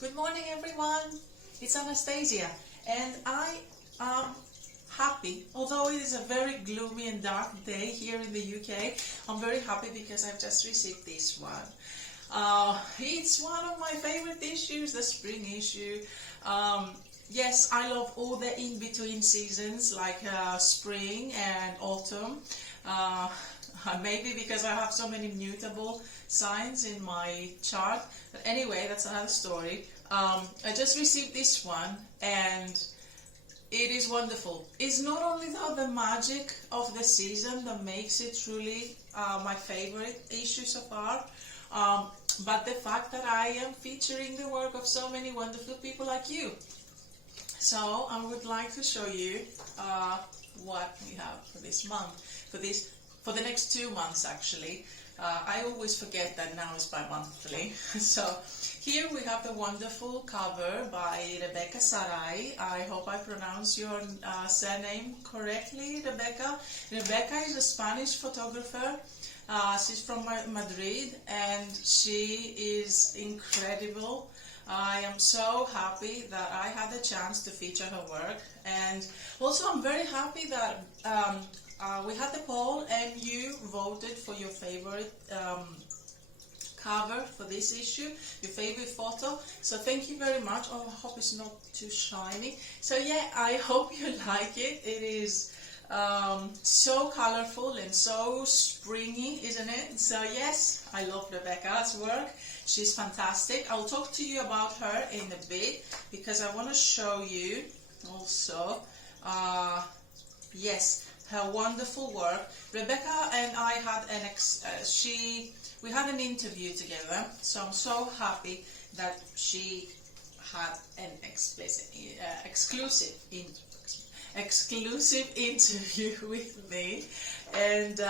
Good morning, everyone. It's Anastasia, and I am happy, although it is a very gloomy and dark day here in the UK. I'm very happy because I've just received this one. It's one of my favorite issues, the spring issue. Yes, I love all the in-between seasons like spring and autumn. Maybe because I have so many mutable signs in my chart. But anyway, that's another story. I just received this one and it is wonderful. It's not only the magic of the season that makes it truly my favorite issue so far, but the fact that I am featuring the work of so many wonderful people like you. So I would like to show you what we have for this month, for the next 2 months actually. I always forget that now is bi-monthly. So here we have the wonderful cover by Rebeca Saray. I hope I pronounce your surname correctly, Rebeca. Rebeca is a Spanish photographer. She's from Madrid and she is incredible. I am so happy that I had the chance to feature her work, and also I'm very happy that we had the poll and you voted for your favorite cover for this issue, your favorite photo. So thank you very much. Oh, I hope it's not too shiny. So yeah, I hope you like it. It is so colorful and so springy, isn't it? So yes, I love Rebeca's work. She's fantastic. I'll talk to you about her in a bit because I want to show you also, yes, her wonderful work. Rebeca and I had we had an interview together, so I'm so happy that she had an exclusive interview with me. And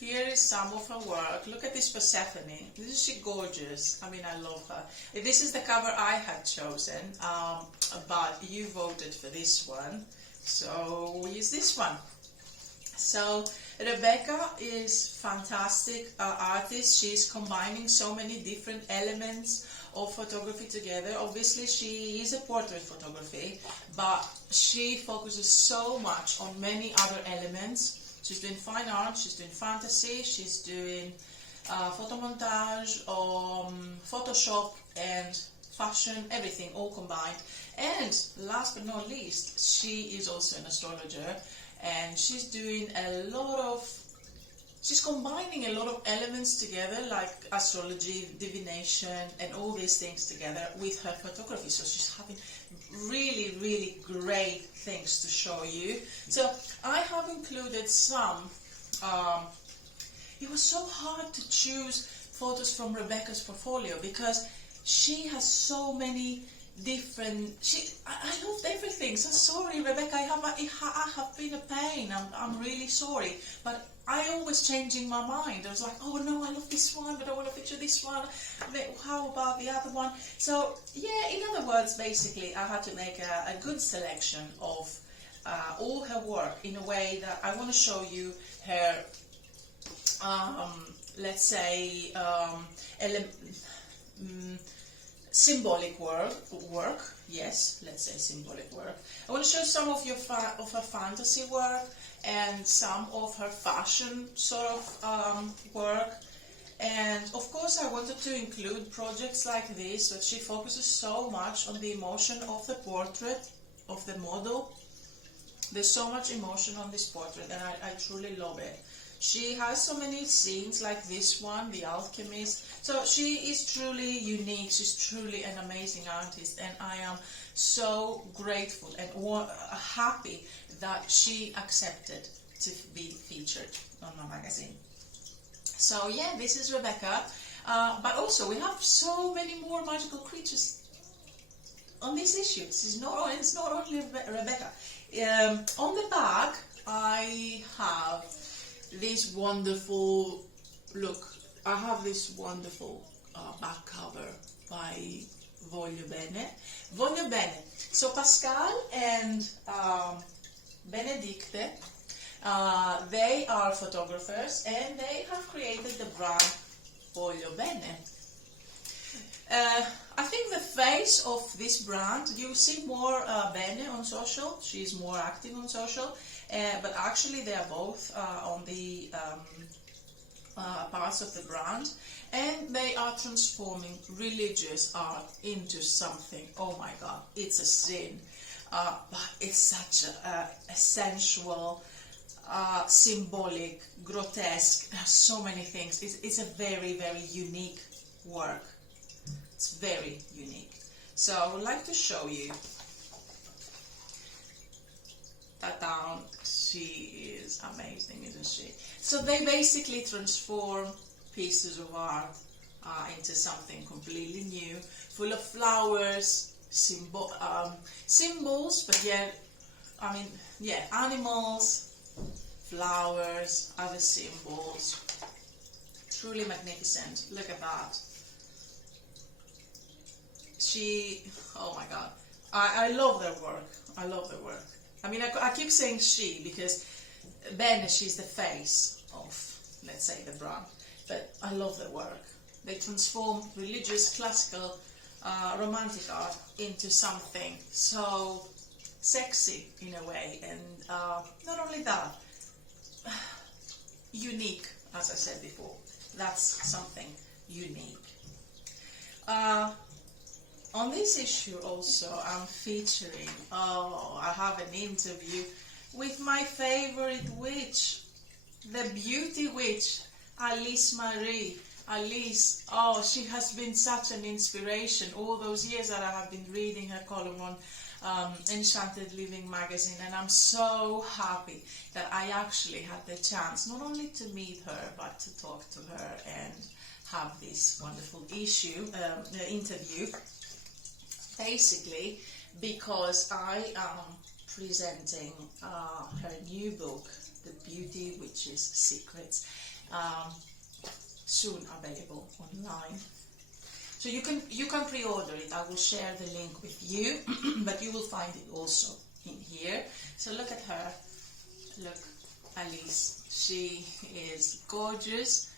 here is some of her work. Look at this Persephone. Isn't she gorgeous? I mean, I love her. This is the cover I had chosen, but you voted for this one, so we use this one. So Rebeca is fantastic artist. She's combining so many different elements of photography together. Obviously she is a portrait photography, but she focuses so much on many other elements. She's doing fine art, she's doing fantasy, she's doing photomontage, Photoshop and fashion, everything all combined. And last but not least, she is also an astrologer, and she's doing she's combining a lot of elements together, like astrology, divination, and all these things together with her photography. So she's having really, really great things to show you. So I have included some. It was so hard to choose photos from Rebeca's portfolio because she has so many different. I loved everything. So sorry, Rebeca. I have been a pain. I'm really sorry, but I always changing my mind. I was like, oh no, I love this one, but I want to feature this one. How about the other one? So yeah, in other words, basically, I had to make a good selection of all her work in a way that I want to show you her, let's say, symbolic work. Yes, let's say symbolic work. I want to show some of her fantasy work and some of her fashion sort of work. And of course I wanted to include projects like this, that she focuses so much on the emotion of the portrait, of the model. There's so much emotion on this portrait and I truly love it. She has so many scenes like this one, The Alchemist. So she is truly unique. She's truly an amazing artist, and I am so grateful and happy that she accepted to be featured on my magazine. So yeah, this is Rebeca. But also we have so many more magical creatures on this issue. It's not only Rebeca. On the back I have this wonderful, look, I have this wonderful back cover by Voglio Bene. Voglio Bene. So Pascal and Benedicte, they are photographers and they have created the brand Voglio Bene. I think the face of this brand, you see more Bene on social. She's more active on social, but actually they are both on the parts of the brand, and they are transforming religious art into something, oh my god, it's a sin, but it's such a sensual, symbolic, grotesque, so many things. It's a very, very unique work. It's very unique. So I would like to show you that down. She is amazing, isn't she? So they basically transform pieces of art into something completely new, full of flowers, symbols, but yet, I mean, yeah, animals, flowers, other symbols. Truly magnificent. Look at that. Oh my god, I love their work. I love their work. I mean, I keep saying she because Bene, she's the face of, let's say, the brand. But I love their work. They transform religious, classical, romantic art into something so sexy in a way. And not only that, unique, as I said before. That's something unique. On this issue also, I'm featuring, I have an interview with my favorite witch, the beauty witch, Alise Marie. Alise, oh, she has been such an inspiration all those years that I have been reading her column on Enchanted Living magazine, and I'm so happy that I actually had the chance not only to meet her but to talk to her and have this wonderful interview. Basically, because I am presenting her new book, The Beauty Witch's Secrets, soon available online. So you can pre-order it. I will share the link with you, but you will find it also in here. So look at her. Look, Alise. She is gorgeous.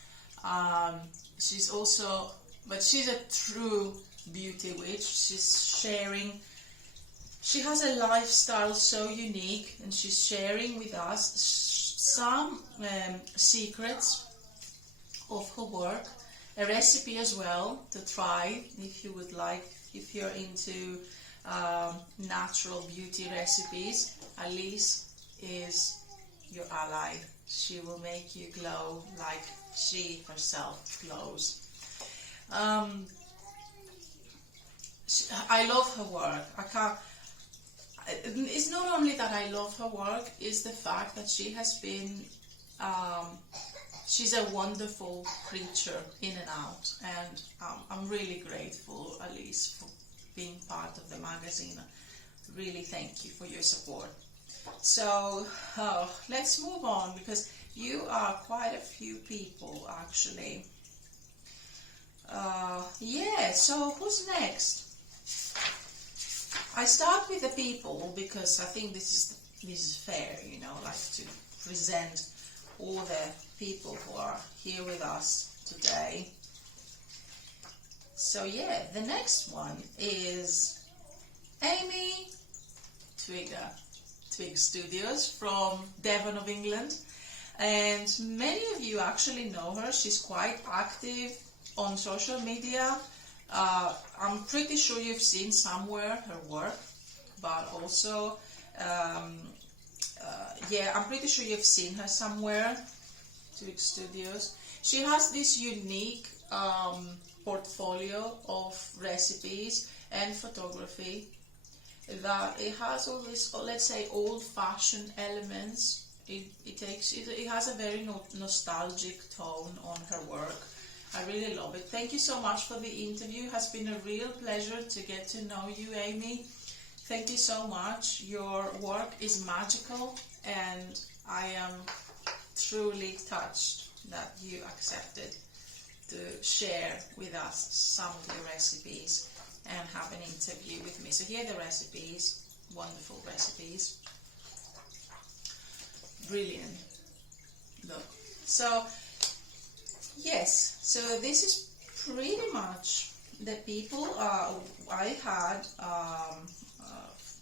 She's also, but she's a true beauty witch. She's sharing, she has a lifestyle so unique, and she's sharing with us some secrets of her work, a recipe as well to try if you would like, if you're into natural beauty recipes. Alise is your ally. She will make you glow like she herself glows. I love her work. It's not only that I love her work, it's the fact that she has been, she's a wonderful creature in and out, and I'm really grateful, Alise, for being part of the magazine. Really thank you for your support. So let's move on, because you are quite a few people actually. Yeah, so who's next? I start with the people because I think this is fair, you know, like to present all the people who are here with us today. So yeah, the next one is Amy Twig Studios from Devon of England, and many of you actually know her. She's quite active on social media. I'm pretty sure you've seen somewhere her work, but also, yeah, I'm pretty sure you've seen her somewhere. Twig Studios. She has this unique portfolio of recipes and photography that it has all these, let's say, old-fashioned elements. It has a very nostalgic tone on her work. I really love it. Thank you so much for the interview. It has been a real pleasure to get to know you, Amy. Thank you so much. Your work is magical, and I am truly touched that you accepted to share with us some of your recipes and have an interview with me. So here are the recipes, wonderful recipes. Brilliant. Look. So, yes, so this is pretty much the people I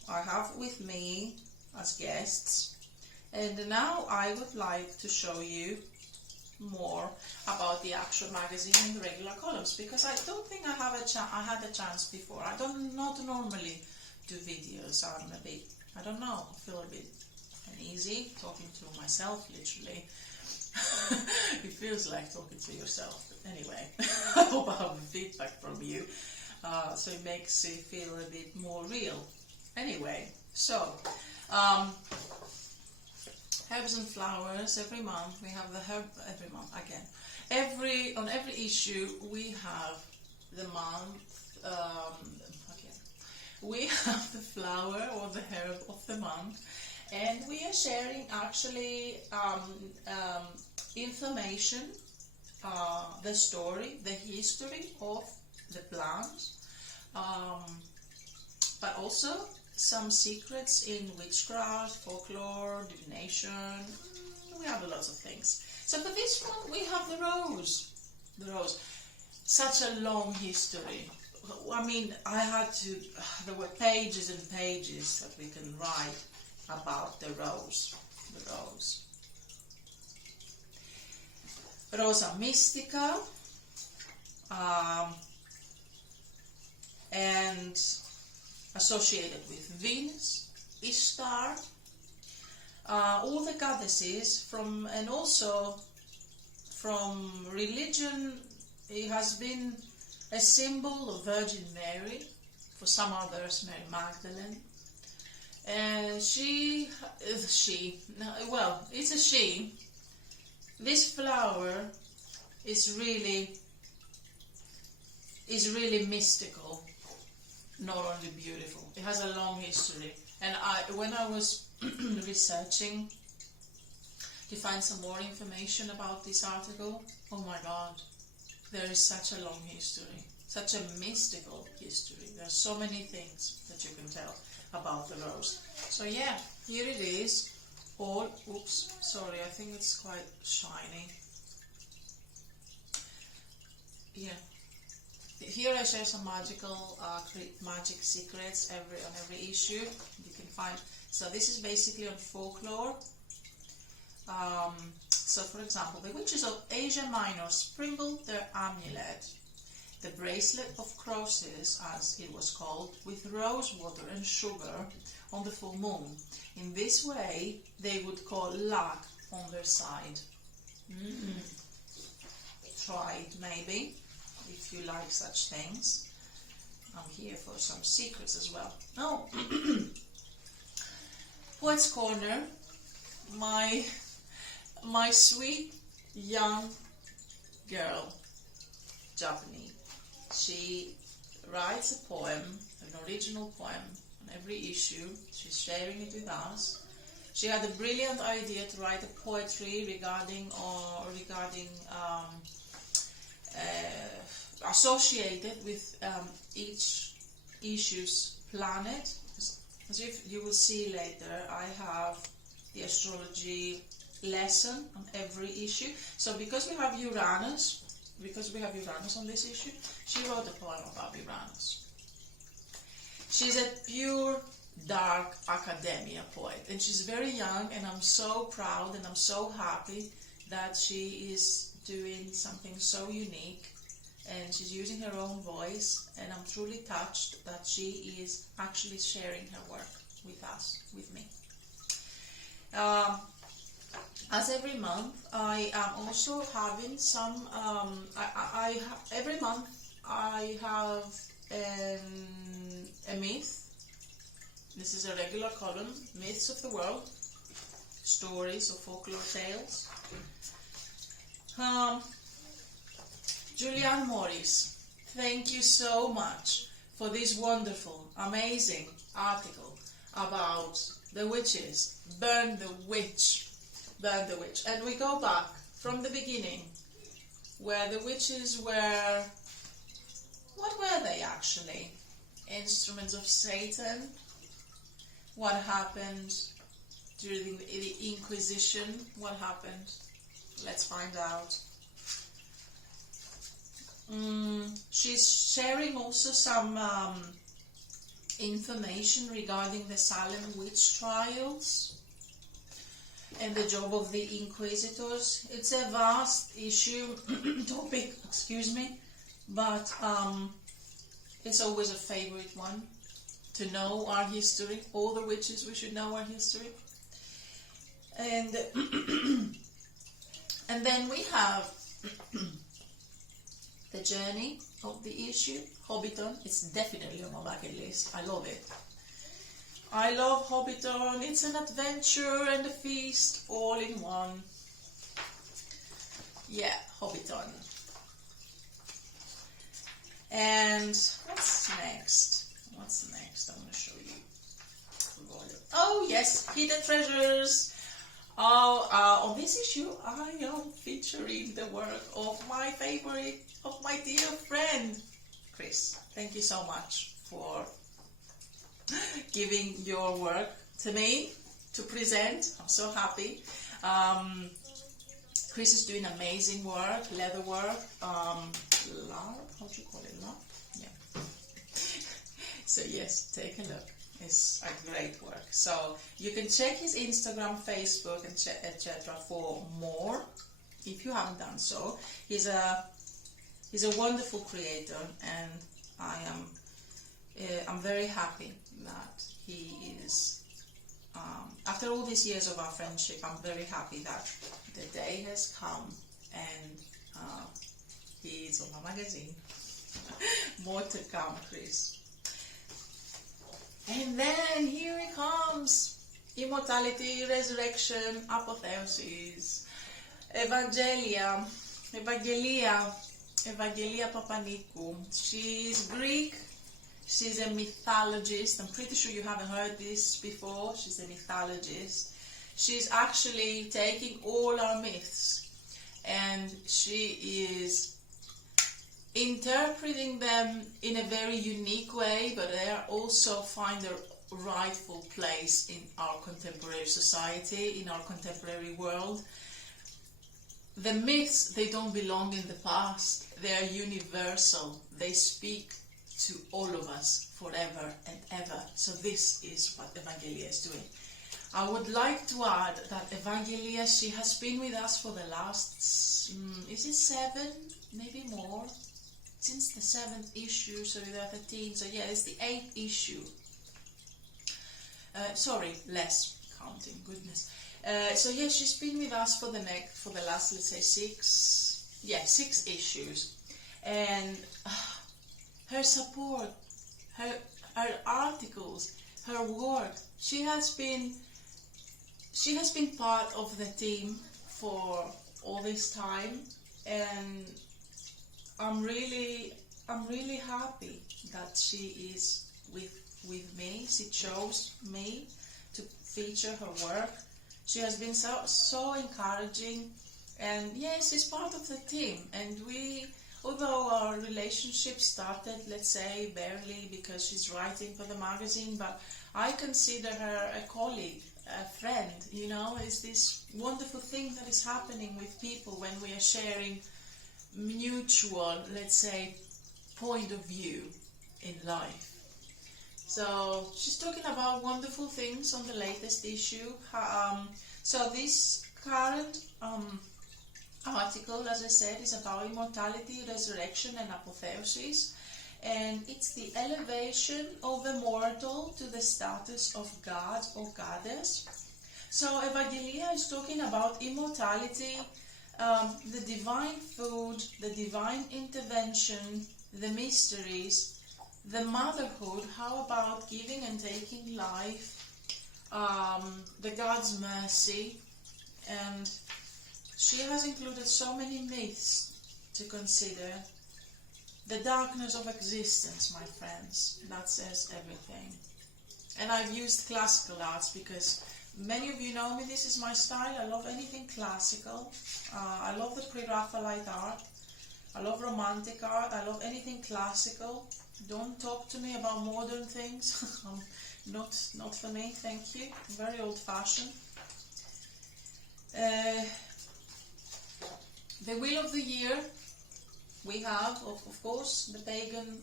have with me as guests, and now I would like to show you more about the actual magazine and the regular columns, because I don't think I had a chance before. I don't not normally do videos. I'm a bit, I don't know, I feel a bit uneasy talking to myself, literally. It feels like talking to yourself, but anyway, I hope I have feedback from you, so it makes it feel a bit more real. Anyway, so herbs and flowers. Every month we have the herb. Every month again. On every issue we have the month. We have the flower or the herb of the month, and we are sharing actually information, the story, the history of the plant, but also some secrets in witchcraft, folklore, divination. We have lots of things. So for this one we have the rose. The rose. Such a long history. I mean, there were pages and pages that we can write about the rose. The rose. Rosa mystica. And associated with Venus, Ishtar, all the goddesses and also from religion. It has been a symbol of Virgin Mary, for some others Mary Magdalene, and it's a she. This flower is really mystical. Not only beautiful, it has a long history. And when I was researching to find some more information about this article, oh my god, there is such a long history, such a mystical history. There's so many things that you can tell about the rose. So yeah, here it is. Oops, sorry, I think it's quite shiny. Yeah. Here I share some magic secrets on every issue. You can find. So this is basically on folklore. So for example, the witches of Asia Minor sprinkled their amulet, the bracelet of crosses as it was called, with rose water and sugar on the full moon. In this way they would call luck on their side. Try it maybe, if you like such things. I'm here for some secrets as well. Oh, Poet's Corner. My sweet young girl, Japanese, she writes a poem, an original poem, on every issue. She's sharing it with us. She had a brilliant idea to write a poetry regarding associated with each issue's planet. As you will see later, I have the astrology lesson on every issue. So because we have Uranus on this issue, she wrote a poem about Uranus. She's a pure dark academia poet, and she's very young, and I'm so proud and I'm so happy that she is doing something so unique, and she's using her own voice, and I'm truly touched that she is actually sharing her work with us, with me. As every month, I am also having some. Every month I have a myth. This is a regular column, myths of the world, stories or folklore tales. Julianne Morris, thank you so much for this wonderful, amazing article about the witches. Burn the witch. Burn the witch. And we go back from the beginning, where the witches were, what were they actually? Instruments of Satan? What happened during the Inquisition? What happened? Let's find out. She's sharing also some information regarding the Salem witch trials and the job of the inquisitors. It's a vast issue, topic, excuse me, but it's always a favorite one to know our history. All the witches, we should know our history. And and then we have the journey of the issue, Hobbiton. It's definitely on my bucket list. I love it. I love Hobbiton. It's an adventure and a feast all in one. Yeah, Hobbiton. And what's next? What's next? I'm going to show you. Oh yes, Hidden Treasures. On this issue, I am featuring the work of my favorite, of my dear friend, Chris. Thank you so much for giving your work to me to present. I'm so happy. Chris is doing amazing work, leather work, LARP, how do you call it, LARP? Yeah. So yes, take a look. It's a great work. So you can check his Instagram, Facebook, and etc. for more if you haven't done so. He's a wonderful creator, and I'm very happy that he is. After all these years of our friendship, I'm very happy that the day has come and he is on my magazine. More to come, Chris. And then here it comes. Immortality, resurrection, apotheosis, Evangelia Papanikou. She's Greek. She's a mythologist. I'm pretty sure you haven't heard this before. She's a mythologist. She's actually taking all our myths and she is interpreting them in a very unique way, but they are also find their rightful place in our contemporary society, in our contemporary world. The myths, they don't belong in the past. They are universal. They speak to all of us forever and ever. So this is what Evangelia is doing. I would like to add that Evangelia, she has been with us for the last, is it 7, maybe more? Since the 7th issue, so there are 13, so yeah, it's the 8th issue. Sorry, less counting, goodness. So yeah, she's been with us for the last, let's say 6 issues. And her support, her articles, her work, she has been part of the team for all this time, and I'm really happy that she is with me. She chose me to feature her work. She has been so encouraging, and yes, she's part of the team. And although our relationship started, let's say, barely because she's writing for the magazine, but I consider her a colleague, a friend. You know, it's this wonderful thing that is happening with people when we are sharing mutual, let's say, point of view in life. So she's talking about wonderful things on the latest issue. So this current article, as I said, is about immortality, resurrection, and apotheosis, and it's the elevation of the mortal to the status of god or goddess. So Evangelia is talking about immortality, the divine food, the divine intervention, the mysteries, the motherhood, how about giving and taking life, the God's mercy, and she has included so many myths to consider. The darkness of existence, my friends, that says everything. And I've used classical arts because many of you know me, this is my style. I love anything classical. I love the pre-Raphaelite art. I love romantic art. I love anything classical. Don't talk to me about modern things. Not for me, thank you. I'm very old-fashioned. The Wheel of the Year we have, of course, the pagan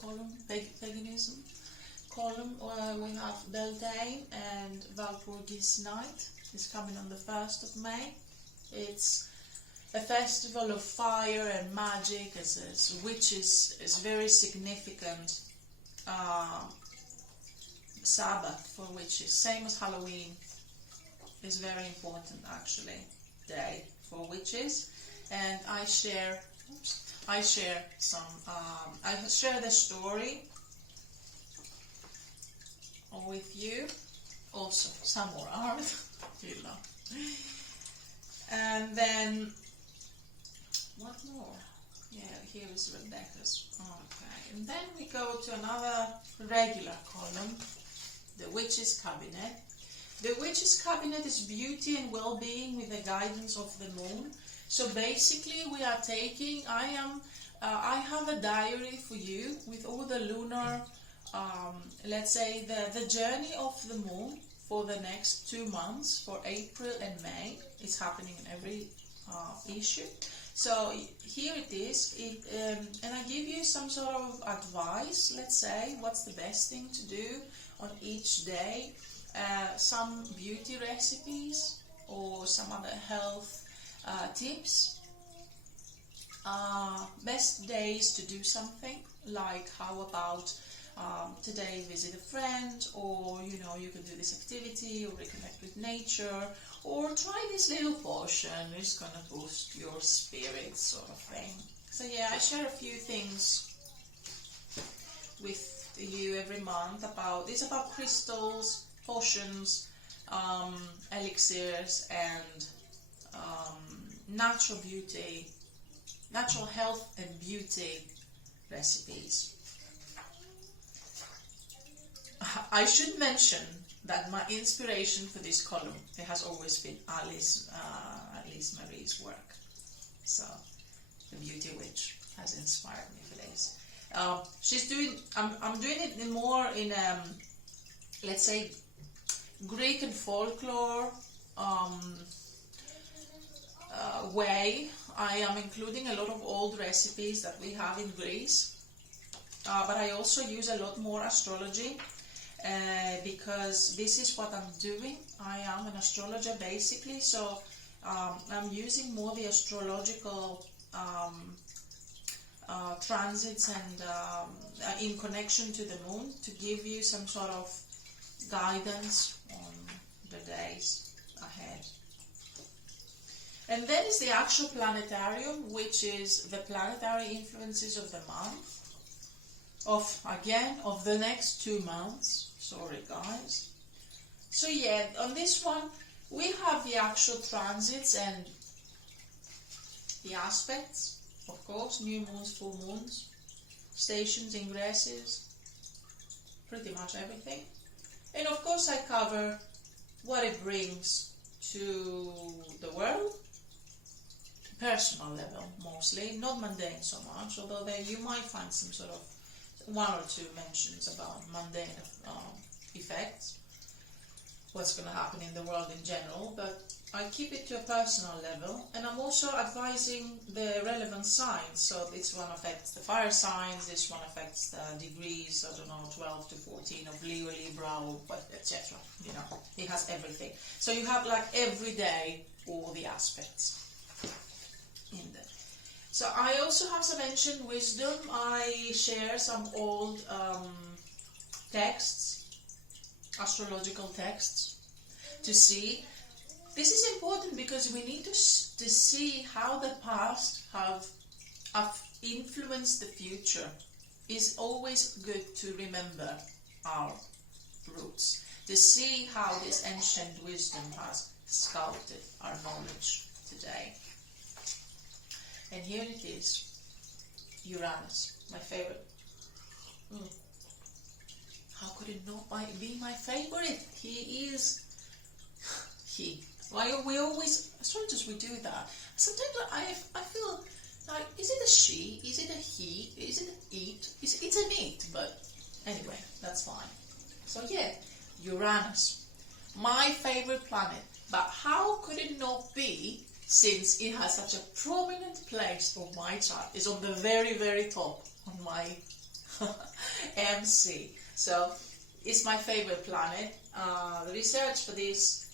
column, paganism column. We have Beltane and Walpurgis Night. It's coming on the 1st of May. It's a festival of fire and magic, which is very significant Sabbath for witches, same as Halloween. Is very important actually day for witches, and I share some I share the story with you, also some more art, you know. And then what more? Yeah, here is Rebeca's. Okay, and then we go to another regular column, the Witch's Cabinet. The Witch's Cabinet is beauty and well-being with the guidance of the moon. So basically we are taking, I have a diary for you with all the lunar, let's say the journey of the moon for the next 2 months, for April and May. It's happening in every issue. So here it is, and I give you some sort of advice, let's say, what's the best thing to do on each day. Some beauty recipes or some other health tips. Best days to do something, like how about today visit a friend, or you know, you can do this activity or reconnect with nature, or try this little potion, it's gonna boost your spirits, sort of thing. So yeah, I share a few things with you every month it's about crystals, potions, elixirs, and natural beauty, natural health and beauty recipes. I should mention that my inspiration for this column, it has always been Alise Marie's work. So the Beauty Witch has inspired me for this. She's doing, I'm doing it more in let's say Greek and folklore way. I am including a lot of old recipes that we have in Greece, but I also use a lot more astrology because this is what I'm doing. I am an astrologer basically, so I'm using more the astrological transits and in connection to the moon to give you some sort of guidance on the days ahead. And then is the actual planetarium, which is the planetary influences of the month, of the next 2 months. Sorry guys. So yeah, on this one we have the actual transits and the aspects, of course, new moons, full moons, stations, ingresses, pretty much everything. And of course I cover what it brings to the world, personal level mostly, not mundane so much, although there you might find some sort of 1 or 2 mentions about mundane effects, what's going to happen in the world in general, but I keep it to a personal level. And I'm also advising the relevant signs, so this one affects the fire signs, this one affects the degrees, I don't know, 12 to 14 of Leo, Libra, etc. You know, it has everything. So you have like every day all the aspects in there. So I also have some ancient wisdom. I share some old texts, astrological texts, to see. This is important because we need to see how the past have influenced the future. It's always good to remember our roots, to see how this ancient wisdom has sculpted our knowledge today. And here it is, Uranus, my favorite. How could it not be my favorite? He is, Why we always, astrologers, we do that. Sometimes I feel like, is it a she? Is it a he? Is it an it? It's an it, but anyway, that's fine. So yeah, Uranus, my favorite planet. But how could it not be since it has such a prominent place on my chart. It's on the very, very top on my MC. So it's my favorite planet. The research for this,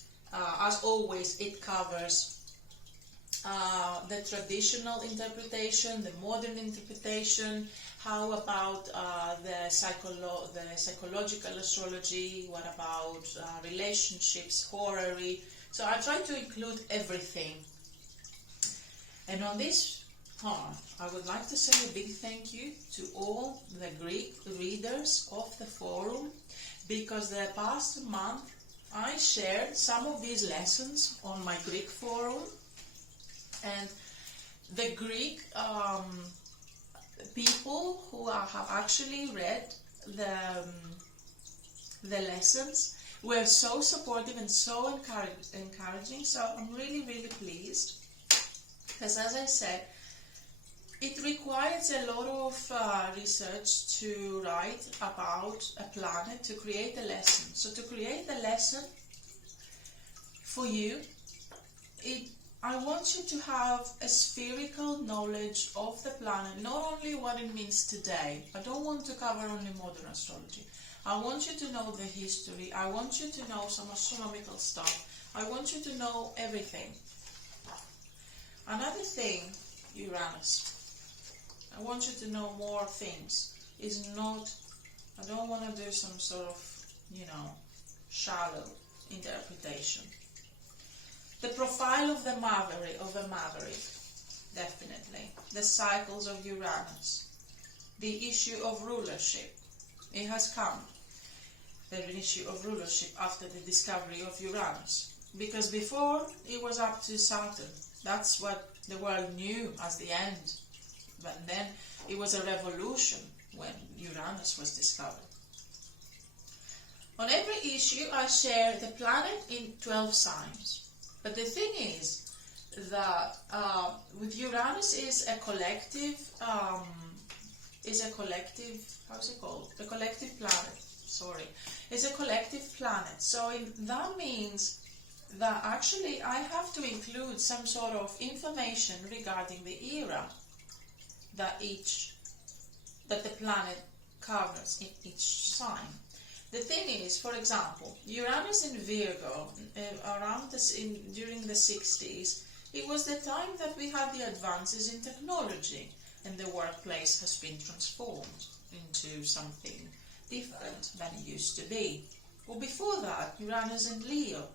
as always, it covers the traditional interpretation, the modern interpretation. How about the psychological astrology? What about relationships, horary? So I try to include everything. And on this part, I would like to say a big thank you to all the Greek readers of the forum, because the past month I shared some of these lessons on my Greek forum, and the Greek people who have actually read the lessons were so supportive and so encouraging. So I'm really, really pleased, because as I said, it requires a lot of research to write about a planet, to create a lesson. So to create a lesson for you, I want you to have a spherical knowledge of the planet, not only what it means today. I don't want to cover only modern astrology. I want you to know the history. I want you to know some astronomical stuff. I want you to know everything. Another thing, Uranus, I want you to know more things. Is not, I don't want to do some sort of, shallow interpretation. The profile of the maverick, definitely. The cycles of Uranus. The issue of rulership. It has come. The issue of rulership after the discovery of Uranus. Because before, it was up to Saturn. That's what the world knew as the end. But then, it was a revolution when Uranus was discovered. On every issue, I share the planet in 12 signs. But the thing is that with Uranus is a collective, how's it called? A collective planet, sorry. It's a collective planet. So that means that actually I have to include some sort of information regarding the era that the planet covers in each sign. The thing is, for example, Uranus in Virgo, during the 60s, it was the time that we had the advances in technology, and the workplace has been transformed into something different than it used to be. Well, before that, Uranus in Leo,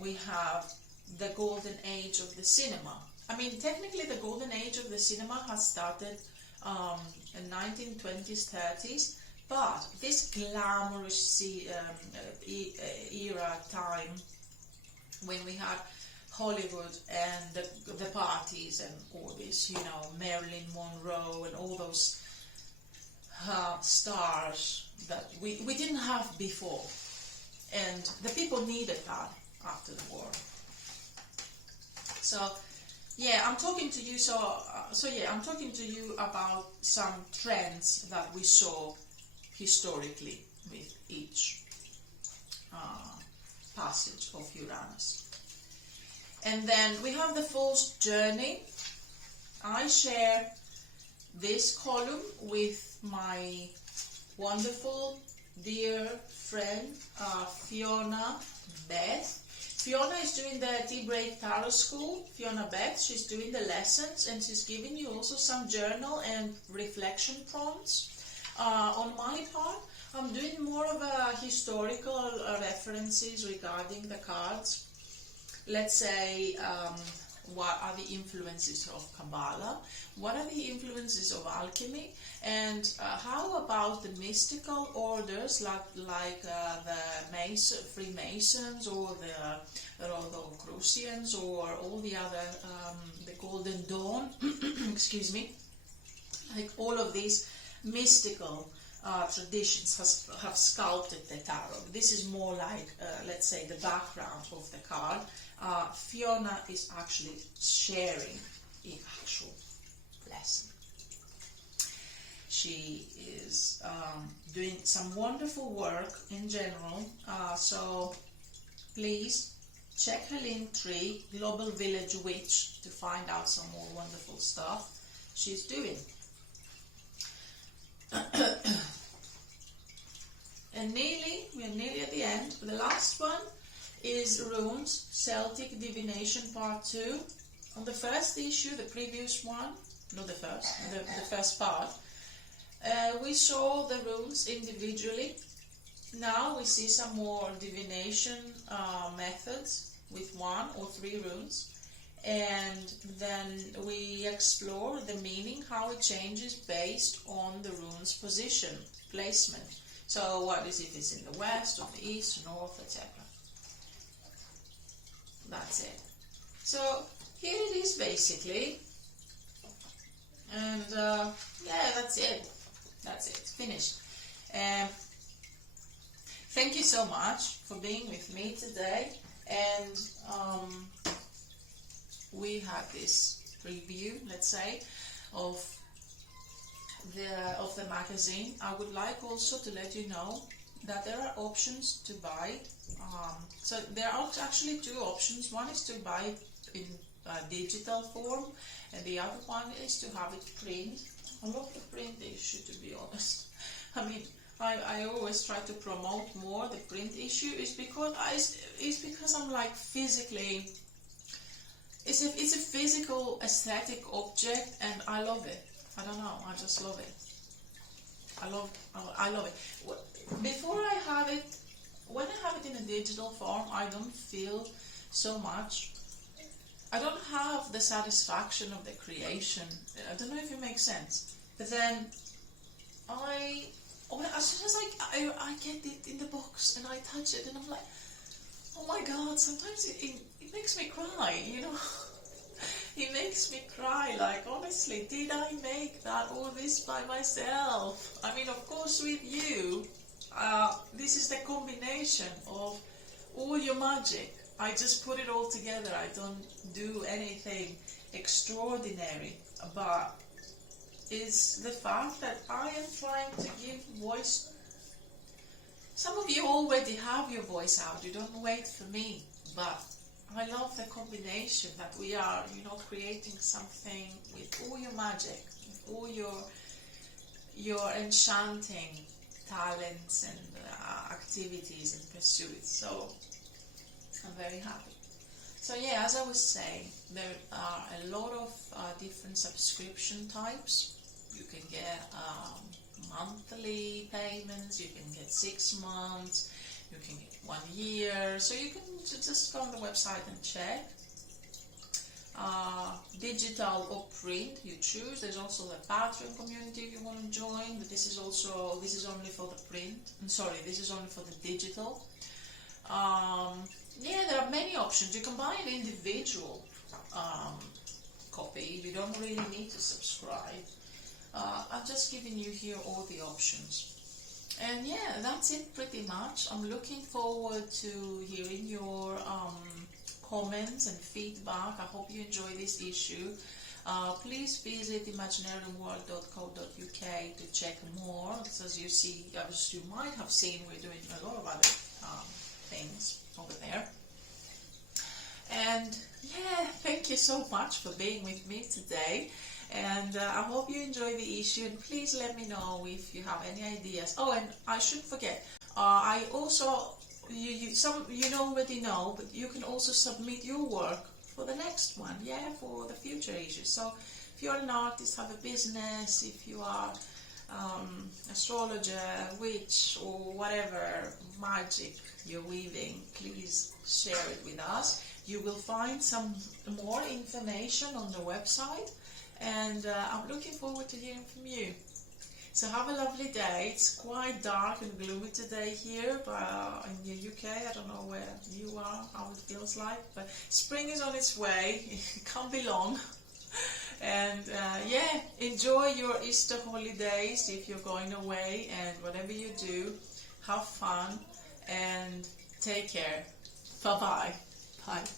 we have the golden age of the cinema. I mean, technically the golden age of the cinema has started in 1920s, 30s, but this glamorous era time when we had Hollywood and the parties and all this, Marilyn Monroe and all those stars that we didn't have before, and the people needed that after the war. So yeah, I'm talking to you. I'm talking to you about some trends that we saw historically with each passage of Uranus. And then we have the Fool's Journey. I share this column with my wonderful dear friend Fiona Beth. Fiona is doing the Tea Break Tarot School. Fiona Beth, she's doing the lessons, and she's giving you also some journal and reflection prompts. On my part, I'm doing more of a historical references regarding the cards. Let's say, what are the influences of Kabbalah? What are the influences of alchemy? And how about the mystical orders like the Freemasons or the Rosicrucians or all the other, the Golden Dawn, excuse me, like all of these mystical traditions have sculpted the tarot. This is more like, let's say, the background of the card. Fiona is actually sharing the actual lesson. She is doing some wonderful work in general, so please check her link tree, Global Village Witch, to find out some more wonderful stuff she's doing. And we are nearly at the end. The last one is Runes, Celtic Divination Part 2. On the first issue, the previous one, not the first part, we saw the runes individually. Now we see some more divination methods with 1 or 3 runes, and then we explore the meaning, how it changes based on the rune's position, placement. So what is it? It's in the west, or the east, north, etc. That's it. So here it is basically, and yeah, that's it. That's it. Finished. Thank you so much for being with me today, and we had this preview, let's say, of the magazine. I would like also to let you know that there are options to buy. So there are actually 2 options. One is to buy in digital form, and the other one is to have it print. I love the print issue, to be honest. I mean, I always try to promote more the print issue. It's because I'm like physically. It's a physical aesthetic object, and I love it. I don't know. I just love it. I love it. Before I have it, when I have it in a digital form, I don't feel so much. I don't have the satisfaction of the creation. I don't know if it makes sense. But then as soon as I get it in the box and I touch it, and I'm like, oh my God, sometimes it makes me cry, you know. It makes me cry, like, honestly, did I make all this by myself? I mean, of course with you, this is the combination of all your magic. I just put it all together. I don't do anything extraordinary, but it's the fact that I am trying to give voice. Some of you already have your voice out. You don't wait for me, but I love the combination that we are, you know, creating something with all your magic, with all your enchanting talents and activities and pursuits. So I'm very happy. So yeah, as I was saying, there are a lot of different subscription types. You can get monthly payments, you can get 6 months, you can get 1 year. So you can just go on the website and check. Digital or print, you choose. There's also the Patreon community if you want to join, but this is only for the print. This is only for the digital. Yeah, there are many options. You can buy an individual copy. You don't really need to subscribe. I'm just giving you here all the options. And yeah, that's it pretty much. I'm looking forward to hearing your comments and feedback. I hope you enjoy this issue. Please visit imaginariumworld.co.uk to check more. As you might have seen, we're doing a lot of other things over there. And yeah, thank you so much for being with me today. And I hope you enjoy the issue, and please let me know if you have any ideas. Oh, and I should forget, I also, you already know, but you can also submit your work for the next one, yeah, for the future issues. So if you're an artist, have a business, if you are astrologer, witch, or whatever magic you're weaving, please share it with us. You will find some more information on the website. And I'm looking forward to hearing from you. So have a lovely day. It's quite dark and gloomy today here in the UK. I don't know where you are, how it feels like. But spring is on its way. It can't be long. And yeah, enjoy your Easter holidays if you're going away. And whatever you do, have fun and take care. Bye-bye. Bye.